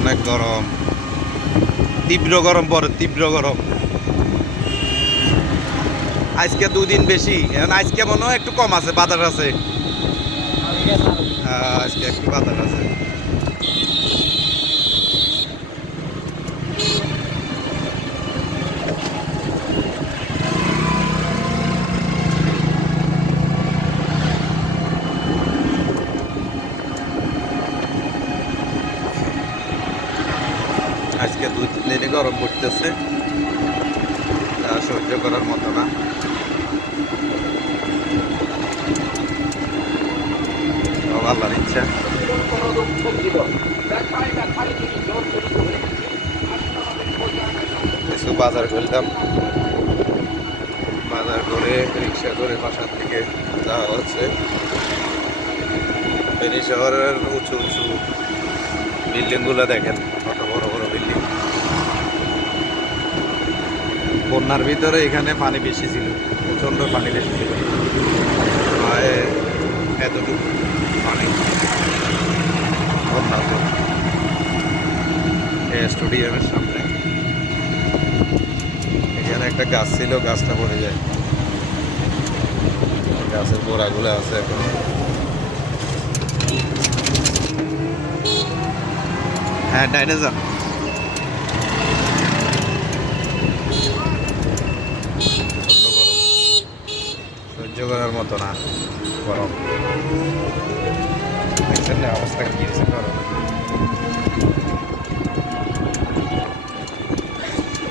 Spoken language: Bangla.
অনেক গরম, তীব্র গরম পড়ে, তীব্র গরম। আজকে দুদিন বেশি, এখন আজকে মনে হয় একটু কম আছে, বাতাস আছে। আজকে একটু বাতাস আছে। আজকে 2-3 দিনে গরম পড়তেছে, সহ্য করার মতো না। আল্লাহর ইচ্ছা। কিছু বাজার করলাম, বাজার করে রিক্সা করে বাসার দিকে যাওয়া হচ্ছে। ফেনী শহরের উঁচু উঁচু বিল্ডিংগুলো দেখেন, কত বড় বড় বিল্ডিং। বন্যার ভিতরে এখানে পানি বেশি ছিল, প্রচণ্ড পানি বেশি ছিল, প্রায় এতটুকু পানি বন্যাতে। স্টেডিয়ামের সামনে এখানে একটা গাছ ছিল, গাছটা পড়ে যায়, গাছের গোড়াগুলো আছে এখন। হ্যাঁ, ডাইনে যান। সহ্য করার মতো না গরম। দেখছেন না অবস্থা কি হয়েছে গরম।